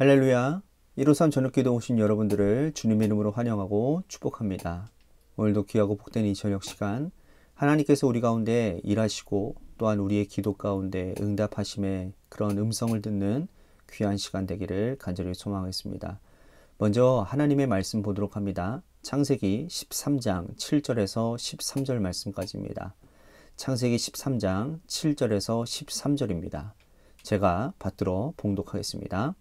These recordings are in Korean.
할렐루야. 153 저녁기도 오신 여러분들을 주님의 이름으로 환영하고 축복합니다. 오늘도 귀하고 복된 이 저녁 시간 하나님께서 우리 가운데 일하시고 또한 우리의 기도 가운데 응답하심의 그런 음성을 듣는 귀한 시간 되기를 간절히 소망하겠습니다. 먼저 하나님의 말씀 보도록 합니다. 창세기 13장 7절에서 13절 말씀까지입니다. 창세기 13장 7절에서 13절입니다. 제가 받들어 봉독하겠습니다.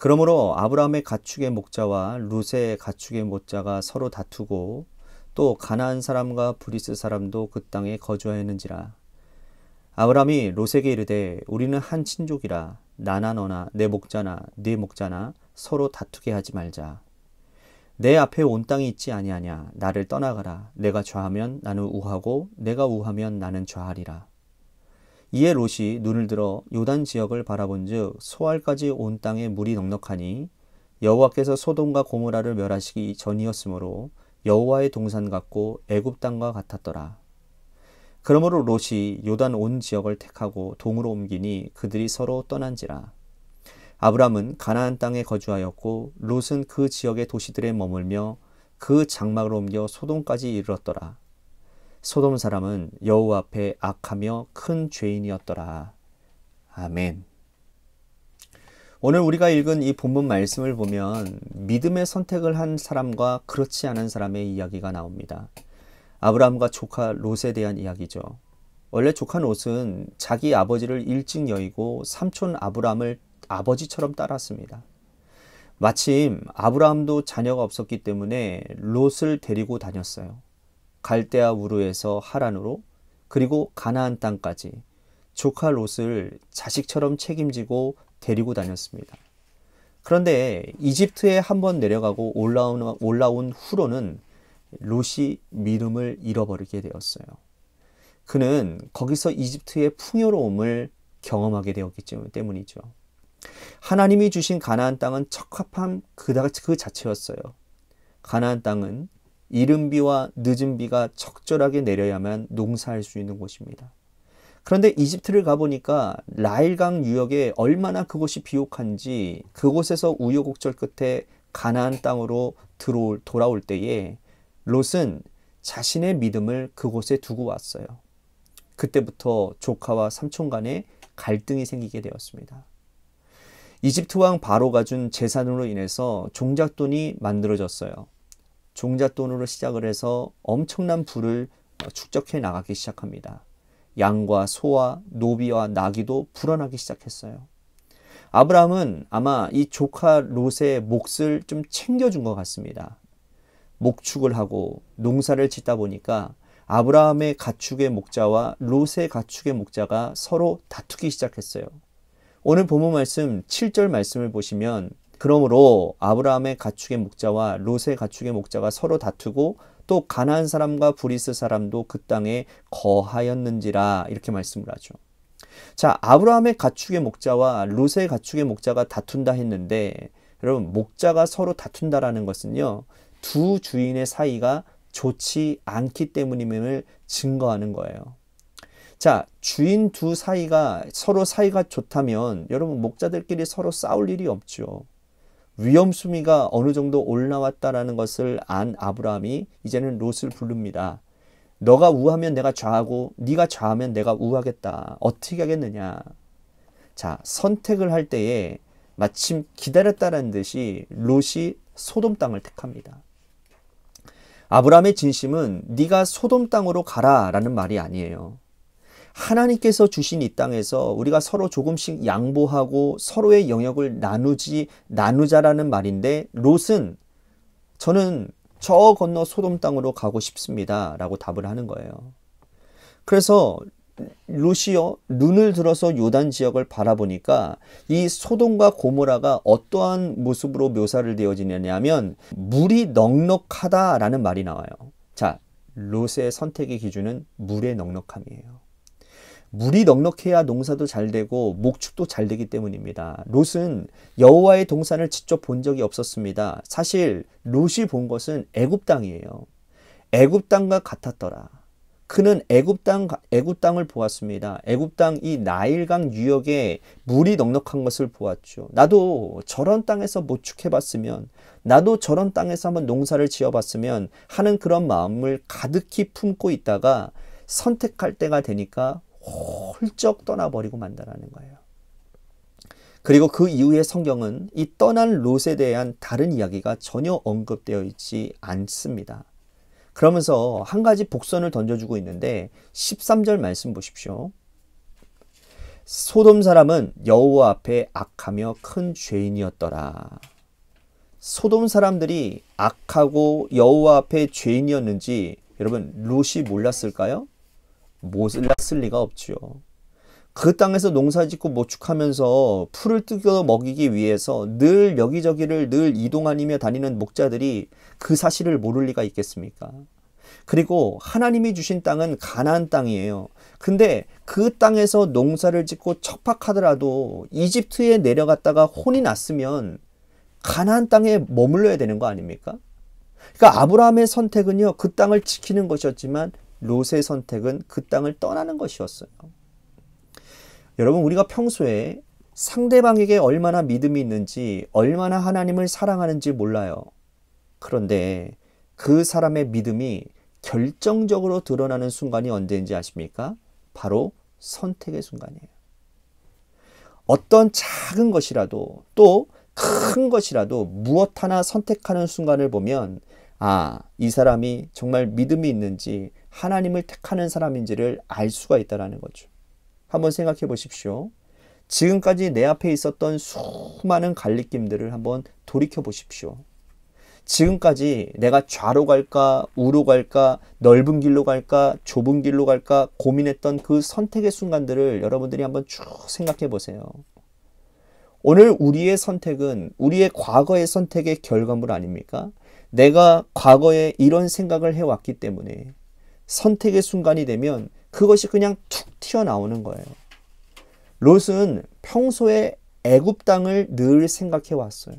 그러므로 아브라함의 가축의 목자와 룻의 가축의 목자가 서로 다투고 또 가나안 사람과 브리스 사람도 그 땅에 거주하였는지라. 아브라함이 롯에게 이르되 우리는 한 친족이라 나나 너나 내 목자나 네 목자나 서로 다투게 하지 말자. 내 앞에 온 땅이 있지 아니하냐. 나를 떠나가라. 내가 좌하면 나는 우하고 내가 우하면 나는 좌하리라. 이에 롯이 눈을 들어 요단 지역을 바라본즉 소알까지 온 땅에 물이 넉넉하니 여호와께서 소돔과 고모라를 멸하시기 전이었으므로 여호와의 동산 같고 애굽 땅과 같았더라. 그러므로 롯이 요단 온 지역을 택하고 동으로 옮기니 그들이 서로 떠난지라. 아브람은 가나안 땅에 거주하였고 롯은 그 지역의 도시들에 머물며 그 장막을 옮겨 소돔까지 이르렀더라. 소돔 사람은 여호와 앞에 악하며 큰 죄인이었더라. 아멘. 오늘 우리가 읽은 이 본문 말씀을 보면 믿음의 선택을 한 사람과 그렇지 않은 사람의 이야기가 나옵니다. 아브라함과 조카 롯에 대한 이야기죠. 원래 조카 롯은 자기 아버지를 일찍 여의고 삼촌 아브라함을 아버지처럼 따랐습니다. 마침 아브라함도 자녀가 없었기 때문에 롯을 데리고 다녔어요. 갈대아 우르에서 하란으로 그리고 가나안 땅까지 조카 롯을 자식처럼 책임지고 데리고 다녔습니다. 그런데 이집트에 한번 내려가고 올라온 후로는 롯이 믿음을 잃어버리게 되었어요. 그는 거기서 이집트의 풍요로움을 경험하게 되었기 때문이죠. 하나님이 주신 가나안 땅은 적합함 그 자체였어요. 가나안 땅은 이른 비와 늦은 비가 적절하게 내려야만 농사할 수 있는 곳입니다. 그런데 이집트를 가보니까 나일강 유역에 얼마나 그곳이 비옥한지 그곳에서 우여곡절 끝에 가나안 땅으로 돌아올 때에 롯은 자신의 믿음을 그곳에 두고 왔어요. 그때부터 조카와 삼촌 간에 갈등이 생기게 되었습니다. 이집트 왕 바로가 준 재산으로 인해서 종잣돈이 만들어졌어요. 종잣돈으로 시작을 해서 엄청난 부를 축적해 나가기 시작합니다. 양과 소와 노비와 나귀도 불어나기 시작했어요. 아브라함은 아마 이 조카 롯의 몫을 좀 챙겨준 것 같습니다. 목축을 하고 농사를 짓다 보니까 아브라함의 가축의 목자와 롯의 가축의 목자가 서로 다투기 시작했어요. 오늘 본문 말씀 7절 말씀을 보시면 그러므로 아브라함의 가축의 목자와 롯의 가축의 목자가 서로 다투고 또 가나안 사람과 브리스 사람도 그 땅에 거하였는지라 이렇게 말씀을 하죠. 자, 아브라함의 가축의 목자와 롯의 가축의 목자가 다툰다 했는데 여러분 목자가 서로 다툰다라는 것은요. 두 주인의 사이가 좋지 않기 때문임을 증거하는 거예요. 자, 주인 두 사이가 서로 사이가 좋다면 여러분 목자들끼리 서로 싸울 일이 없죠. 위험 수위가 어느 정도 올라왔다라는 것을 안 아브라함이 이제는 롯을 부릅니다. 너가 우하면 내가 좌하고 네가 좌하면 내가 우하겠다. 어떻게 하겠느냐. 자, 선택을 할 때에 마침 기다렸다는 듯이 롯이 소돔 땅을 택합니다. 아브라함의 진심은 네가 소돔 땅으로 가라라는 말이 아니에요. 하나님께서 주신 이 땅에서 우리가 서로 조금씩 양보하고 서로의 영역을 나누자라는 말인데 롯은 저는 저 건너 소돔 땅으로 가고 싶습니다 라고 답을 하는 거예요. 그래서 롯이요 눈을 들어서 요단 지역을 바라보니까 이 소돔과 고모라가 어떠한 모습으로 묘사를 되어지느냐면 물이 넉넉하다라는 말이 나와요. 자, 롯의 선택의 기준은 물의 넉넉함이에요. 물이 넉넉해야 농사도 잘 되고 목축도 잘 되기 때문입니다. 롯은 여호와의 동산을 직접 본 적이 없었습니다. 사실 롯이 본 것은 애굽 땅이에요. 애굽 땅과 같았더라. 그는 애굽 땅을 보았습니다. 애굽 땅 이 나일강 유역에 물이 넉넉한 것을 보았죠. 나도 저런 땅에서 모축해봤으면, 나도 저런 땅에서 한번 농사를 지어봤으면 하는 그런 마음을 가득히 품고 있다가 선택할 때가 되니까 훌쩍 떠나버리고 만다라는 거예요. 그리고 그 이후에 성경은 이 떠난 롯에 대한 다른 이야기가 전혀 언급되어 있지 않습니다. 그러면서 한 가지 복선을 던져주고 있는데 13절 말씀 보십시오. 소돔 사람은 여호와 앞에 악하며 큰 죄인이었더라. 소돔 사람들이 악하고 여호와 앞에 죄인이었는지 여러분 롯이 몰랐을까요? 몰랐을 리가 없지요. 그 땅에서 농사짓고 모축하면서 풀을 뜯어 먹이기 위해서 늘 여기저기를 늘 이동하며 다니는 목자들이 그 사실을 모를 리가 있겠습니까? 그리고 하나님이 주신 땅은 가나안 땅이에요. 근데 그 땅에서 농사를 짓고 척박하더라도 이집트에 내려갔다가 혼이 났으면 가나안 땅에 머물러야 되는 거 아닙니까? 그러니까 아브라함의 선택은요, 그 땅을 지키는 것이었지만 롯의 선택은 그 땅을 떠나는 것이었어요. 여러분, 우리가 평소에 상대방에게 얼마나 믿음이 있는지, 얼마나 하나님을 사랑하는지 몰라요. 그런데 그 사람의 믿음이 결정적으로 드러나는 순간이 언제인지 아십니까? 바로 선택의 순간이에요. 어떤 작은 것이라도 또 큰 것이라도 무엇 하나 선택하는 순간을 보면 이 사람이 정말 믿음이 있는지 하나님을 택하는 사람인지를 알 수가 있다는 거죠. 한번 생각해 보십시오. 지금까지 내 앞에 있었던 수많은 갈리낌들을 한번 돌이켜 보십시오. 지금까지 내가 좌로 갈까, 우로 갈까, 넓은 길로 갈까, 좁은 길로 갈까 고민했던 그 선택의 순간들을 여러분들이 한번 쭉 생각해 보세요. 오늘 우리의 선택은 우리의 과거의 선택의 결과물 아닙니까? 내가 과거에 이런 생각을 해왔기 때문에 선택의 순간이 되면 그것이 그냥 툭 튀어나오는 거예요. 롯은 평소에 애굽 땅을 늘 생각해 왔어요.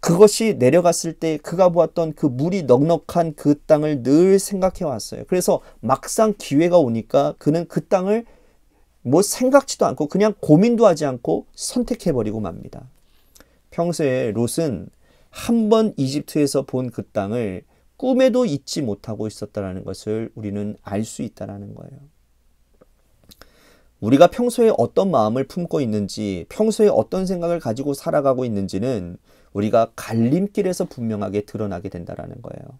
그것이 내려갔을 때 그가 보았던 그 물이 넉넉한 그 땅을 늘 생각해 왔어요. 그래서 막상 기회가 오니까 그는 그 땅을 생각지도 않고 그냥 고민도 하지 않고 선택해버리고 맙니다. 평소에 롯은 한 번 이집트에서 본 그 땅을 꿈에도 잊지 못하고 있었다는 것을 우리는 알 수 있다는 거예요. 우리가 평소에 어떤 마음을 품고 있는지, 평소에 어떤 생각을 가지고 살아가고 있는지는 우리가 갈림길에서 분명하게 드러나게 된다는 거예요.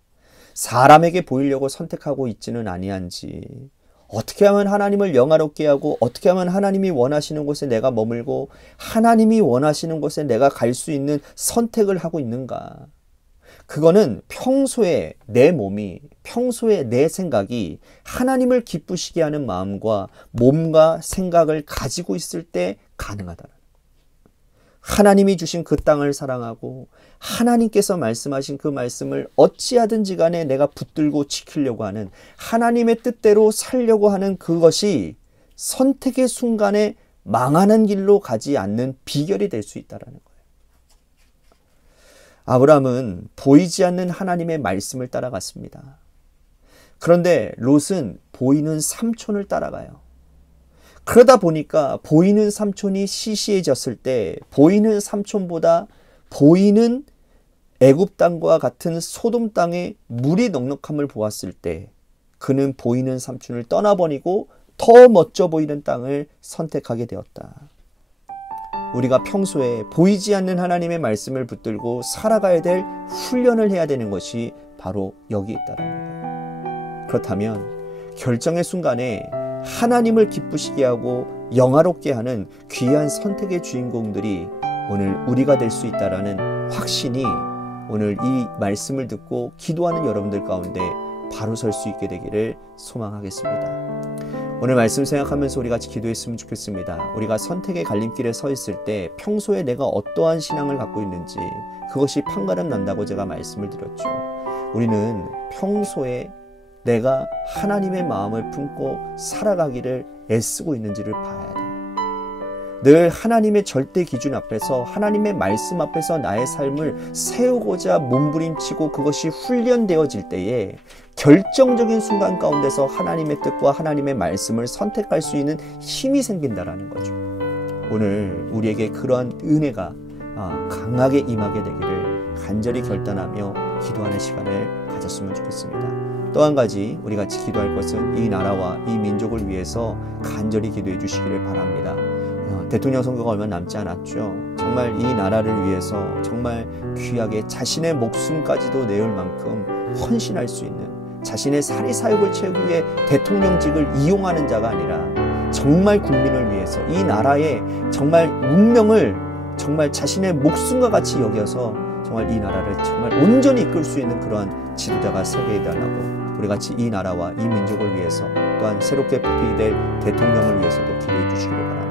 사람에게 보이려고 선택하고 있지는 아니한지, 어떻게 하면 하나님을 영화롭게 하고 어떻게 하면 하나님이 원하시는 곳에 내가 머물고 하나님이 원하시는 곳에 내가 갈 수 있는 선택을 하고 있는가. 그거는 평소에 내 몸이, 평소에 내 생각이 하나님을 기쁘시게 하는 마음과 몸과 생각을 가지고 있을 때 가능하다는 거예요. 하나님이 주신 그 땅을 사랑하고 하나님께서 말씀하신 그 말씀을 어찌하든지 간에 내가 붙들고 지키려고 하는 하나님의 뜻대로 살려고 하는 그것이 선택의 순간에 망하는 길로 가지 않는 비결이 될 수 있다는 거예요. 아브라함은 보이지 않는 하나님의 말씀을 따라갔습니다. 그런데 롯은 보이는 삼촌을 따라가요. 그러다 보니까 보이는 삼촌이 시시해졌을 때 보이는 삼촌보다 보이는 애굽 땅과 같은 소돔 땅의 물이 넉넉함을 보았을 때 그는 보이는 삼촌을 떠나버리고 더 멋져 보이는 땅을 선택하게 되었다. 우리가 평소에 보이지 않는 하나님의 말씀을 붙들고 살아가야 될 훈련을 해야 되는 것이 바로 여기 있다는 거예요. 그렇다면 결정의 순간에 하나님을 기쁘시게 하고 영화롭게 하는 귀한 선택의 주인공들이 오늘 우리가 될 수 있다는 확신이 오늘 이 말씀을 듣고 기도하는 여러분들 가운데 바로 설 수 있게 되기를 소망하겠습니다. 오늘 말씀 생각하면서 우리 같이 기도했으면 좋겠습니다. 우리가 선택의 갈림길에 서 있을 때 평소에 내가 어떠한 신앙을 갖고 있는지 그것이 판가름 난다고 제가 말씀을 드렸죠. 우리는 평소에 내가 하나님의 마음을 품고 살아가기를 애쓰고 있는지를 봐야 돼요. 늘 하나님의 절대 기준 앞에서, 하나님의 말씀 앞에서 나의 삶을 세우고자 몸부림치고 그것이 훈련되어질 때에 결정적인 순간 가운데서 하나님의 뜻과 하나님의 말씀을 선택할 수 있는 힘이 생긴다라는 거죠. 오늘 우리에게 그러한 은혜가 강하게 임하게 되기를 간절히 결단하며 기도하는 시간을 가졌으면 좋겠습니다. 또 한 가지 우리 같이 기도할 것은 이 나라와 이 민족을 위해서 간절히 기도해 주시기를 바랍니다. 대통령 선거가 얼마 남지 않았죠. 정말 이 나라를 위해서 정말 귀하게 자신의 목숨까지도 내을 만큼 헌신할 수 있는, 자신의 사리사욕을 채우기 위해 대통령직을 이용하는 자가 아니라 정말 국민을 위해서 이 나라의 정말 운명을 정말 자신의 목숨과 같이 여겨서 정말 이 나라를 정말 온전히 이끌 수 있는 그러한 지도자가 세게 해달라고 우리 같이 이 나라와 이 민족을 위해서, 또한 새롭게 뽑히게 될 대통령을 위해서도 기도해 주시기를 바랍니다.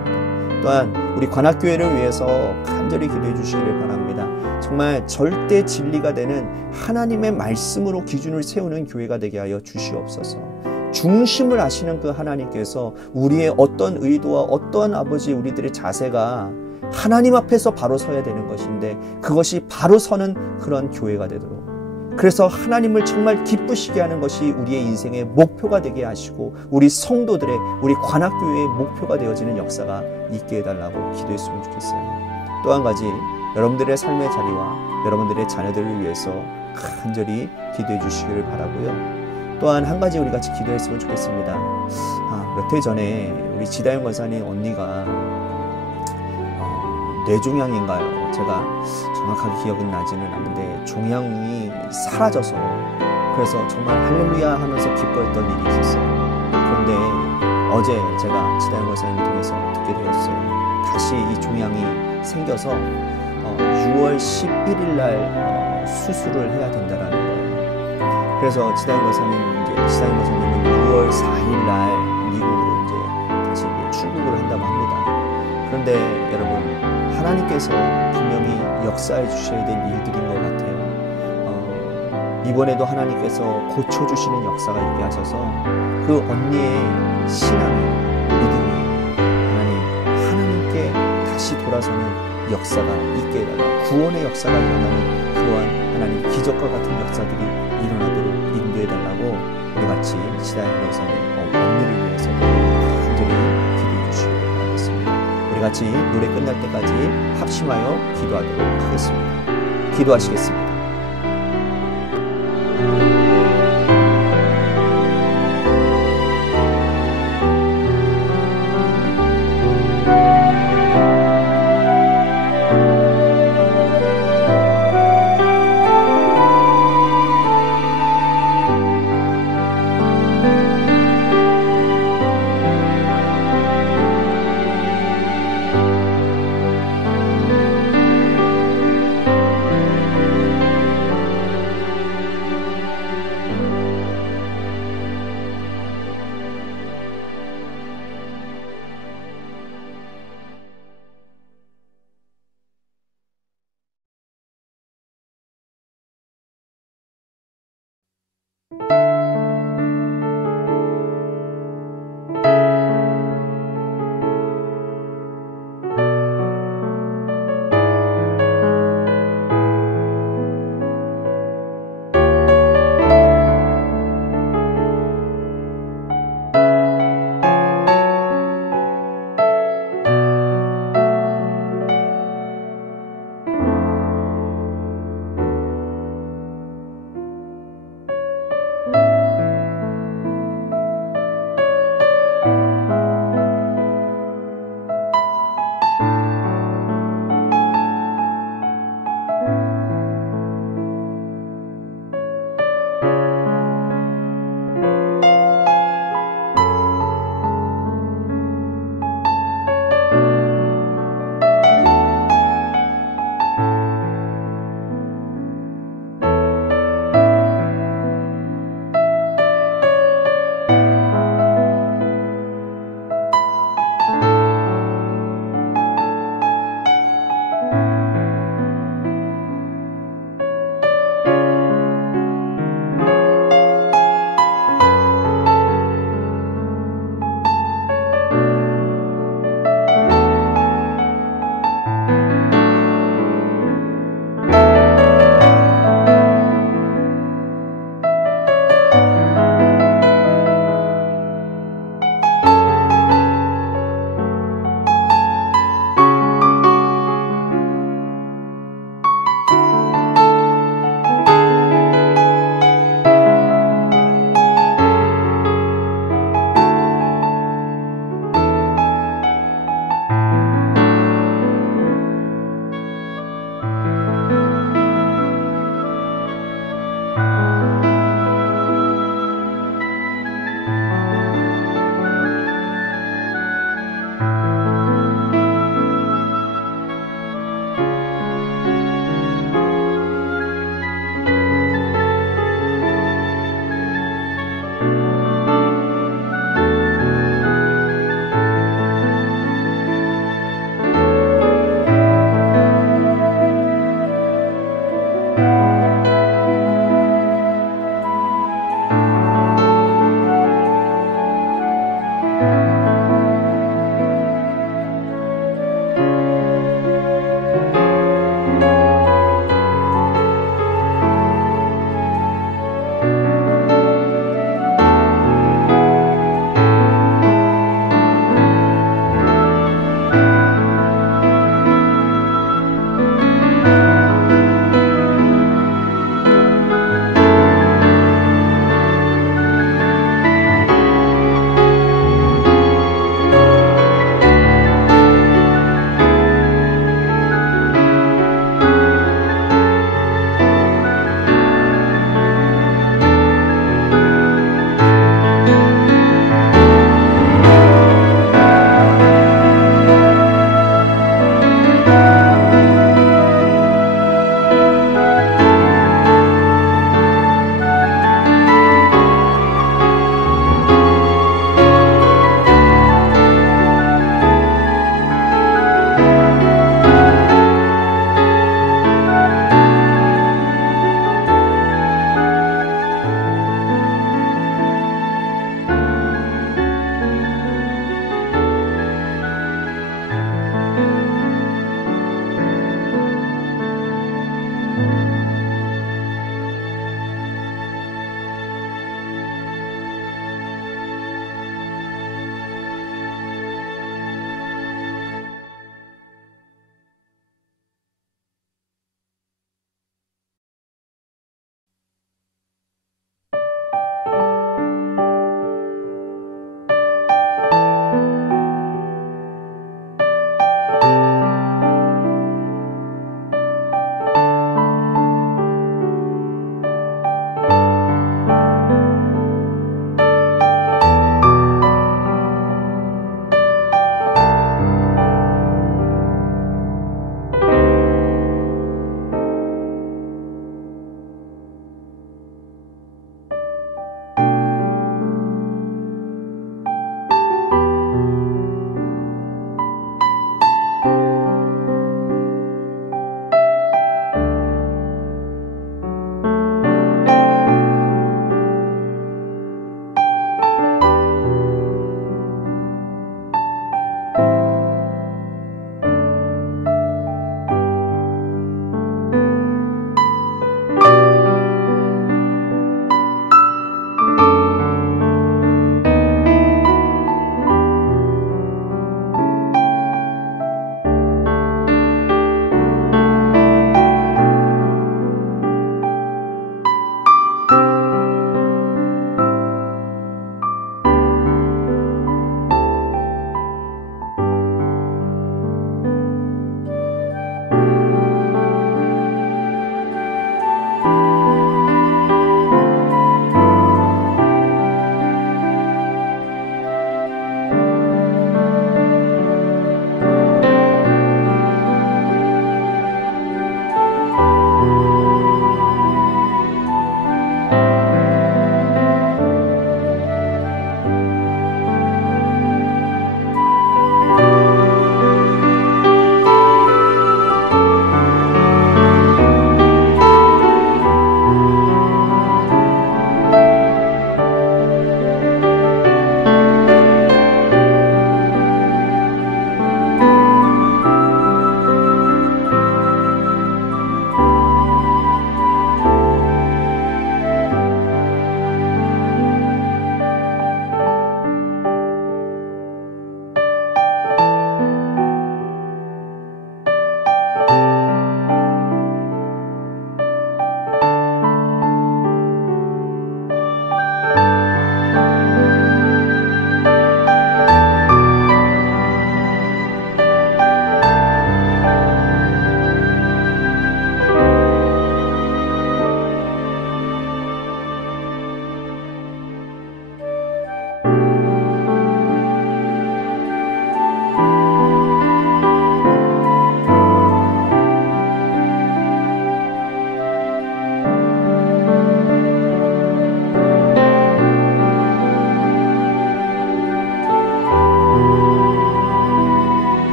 또한 우리 관악교회를 위해서 간절히 기도해 주시기를 바랍니다. 정말 절대 진리가 되는 하나님의 말씀으로 기준을 세우는 교회가 되게 하여 주시옵소서. 중심을 아시는 그 하나님께서 우리의 어떤 의도와 어떠한 아버지 우리들의 자세가 하나님 앞에서 바로 서야 되는 것인데 그것이 바로 서는 그런 교회가 되도록, 그래서 하나님을 정말 기쁘시게 하는 것이 우리의 인생의 목표가 되게 하시고 우리 성도들의, 우리 관악교회의 목표가 되어지는 역사가 있게 해달라고 기도했으면 좋겠어요. 또 한 가지, 여러분들의 삶의 자리와 여러분들의 자녀들을 위해서 간절히 기도해 주시기를 바라고요. 또한 한 가지 우리 같이 기도했으면 좋겠습니다. 몇 해 전에 우리 지다영 권사님 언니가 뇌종양인가요? 제가 정확하게 기억은 나지는 않는데 종양이 사라져서, 그래서 정말 할렐루야 하면서 기뻐했던 일이 있었어요. 그런데 어제 제가 지다영 권사님을 통해서 듣게 되었어요. 다시 이 종양이 생겨서 6월 11일 날 수술을 해야 된다라는 거예요. 그래서 지다영 권사님은 6월 4일 날 미국으로 이제 다시 출국을 한다고 합니다. 그런데 여러분, 하나님께서 분명히 역사해 주셔야 될 일들인 것 같아요. 이번에도 하나님께서 고쳐주시는 역사가 있게 하셔서 그 언니의 신앙이, 믿음이 하나님께 다시 돌아서는 역사가 있게 해달라, 구원의 역사가 일어나는 그러한 하나님 기적과 같은 역사들이 일어나도록 인도해달라고 우리 같이 지다영 권사님 언니를 위해서도 간절히 기도해 주시길 바라겠습니다. 우리 같이 노래 끝날 때까지 합심하여 기도하도록 하겠습니다. 기도하시겠습니다.